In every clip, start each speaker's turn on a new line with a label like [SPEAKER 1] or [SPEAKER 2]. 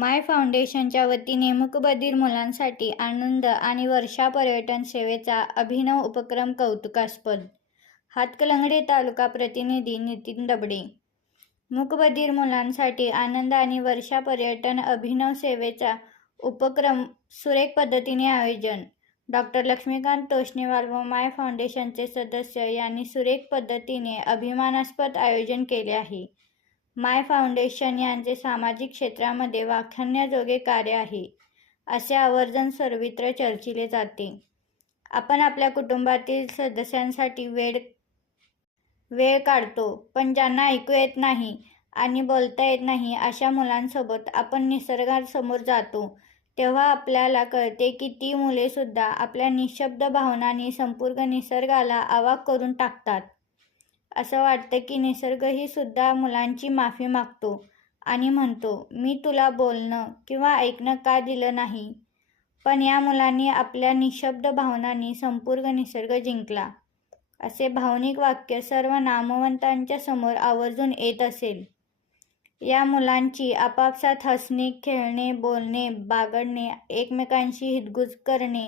[SPEAKER 1] माय फाउंडेशनच्या वतीने मूकबधीर मुलांसाठी आनंद आणि वर्षा पर्यटन सेवेचा अभिनव उपक्रम कौतुकास्पद. हातकलंगडे तालुका प्रतिनिधी नितीन दबडे. मूकबधीर मुलांसाठी आनंद आणि वर्षा पर्यटन अभिनव सेवेचा उपक्रम सुरेख पद्धतीने आयोजन. डॉक्टर लक्ष्मीकांत तोष्णीवाल व माय फाउंडेशनचे सदस्य यांनी सुरेख पद्धतीने अभिमानास्पद आयोजन केले आहे. माय फाउंडेशन यांचे सामाजिक क्षेत्रामध्ये वाखाणण्याजोगे कार्य आहे असे आवर्जून सर्वत्र चर्चिले जाते. आपण आपल्या कुटुंबातील सदस्यांसाठी वेळ वेळ काढतो पण ज्यांना ऐकू येत नाही आणि बोलता येत नाही अशा मुलांसोबत आपण निसर्गासमोर जातो तेव्हा आपल्याला कळते की ती मुलेसुद्धा आपल्या निशब्द भावनांनी संपूर्ण निसर्गाला आवाक करून टाकतात. असं वाटतं की निसर्गही सुद्धा मुलांची माफी मागतो आणि म्हणतो मी तुला बोलणं किंवा ऐकणं का दिलं नाही? पण या मुलांनी आपल्या निशब्द भावनांनी संपूर्ण निसर्ग जिंकला. असे भावनिक वाक्य सर्व नामवंतांच्या समोर आवर्जून येत असेल. या मुलांची आपापसात हसणे खेळणे बोलणे बागडणे एकमेकांशी हितगुज करणे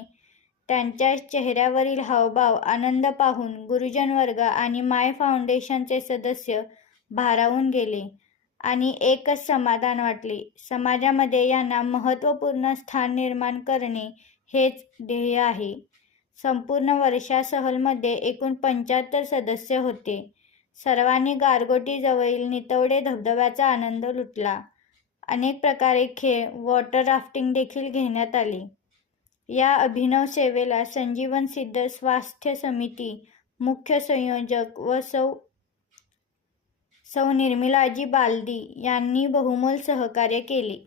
[SPEAKER 1] त्यांच्या चेहऱ्यावरील हावभाव आनंद पाहून गुरुजन वर्ग आणि माय फाउंडेशनचे सदस्य भारावून गेले आणि एकच समाधान वाटले. समाजामध्ये यांना महत्त्वपूर्ण स्थान निर्माण करणे हेच ध्येय आहे. संपूर्ण वर्षा सहलमध्ये एकूण पंच्याहत्तर सदस्य होते. सर्वांनी गारगोटीजवळील नितवडे धबधब्याचा आनंद लुटला. अनेक प्रकारे खेळ वॉटर राफ्टिंग देखील घेण्यात आले. या अभिनव सेवेला संजीवन सिद्ध स्वास्थ्य समिती मुख्य संयोजक व सौ सौ निर्मिलाजी बालदी यांनी बहुमोल सहकार्य केले.